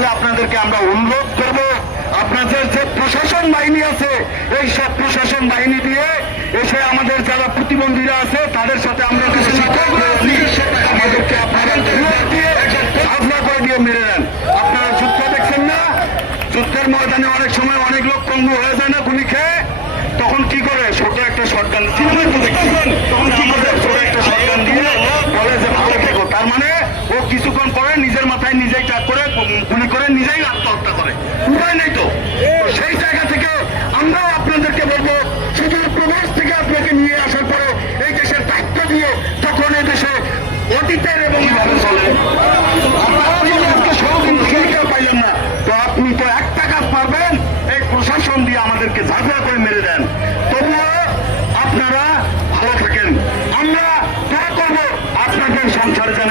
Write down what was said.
তাহলে আপনাদেরকে আমরা অনুরোধ করব, আপনাদের যে প্রশাসন বাহিনী আছে এই সব প্রশাসন বাহিনী দিয়ে এসে আমাদের যারা প্রতিবন্ধীরা আছে তাদের সাথে আমরা কিছু আমাদেরকে আপনারা দিয়ে আজলা করে দিয়ে মেরে নেন। আপনারা যুদ্ধ দেখছেন না, যুদ্ধের ময়দানে অনেক সময় অনেক লোক পঙ্গু হয়ে যায় না গুলি খেয়ে, তখন কি করে ছোট একটা শটগান তখন কি করে ছোট একটা শটগান দিয়ে বলে যে ভালো থেকো। তার মানে ও কিছুক্ষণ পরে নিজের মাথায় নিজেই টাক করে গুলি করে নিজেই আত্মহত্যা করে, উপায় নেই তো। সেই জায়গা থেকে আমরাও আপনাদেরকে বলবো, শুধু প্রবাস থেকে আপনাকে নিয়ে আসার পরে এই দেশের দায়িত্ব দিয়ে তখন এই দেশে অতীতের এবং পাইলেন না, তো আপনি তো একটা কাজ পারবেন, এই প্রশাসন দিয়ে আমাদেরকে ঝাঁঝা করে মেরে দেন। তবুও আপনারা ভালো থাকেন, আমরা দোয়া করবো আপনাদের সংসারে যেন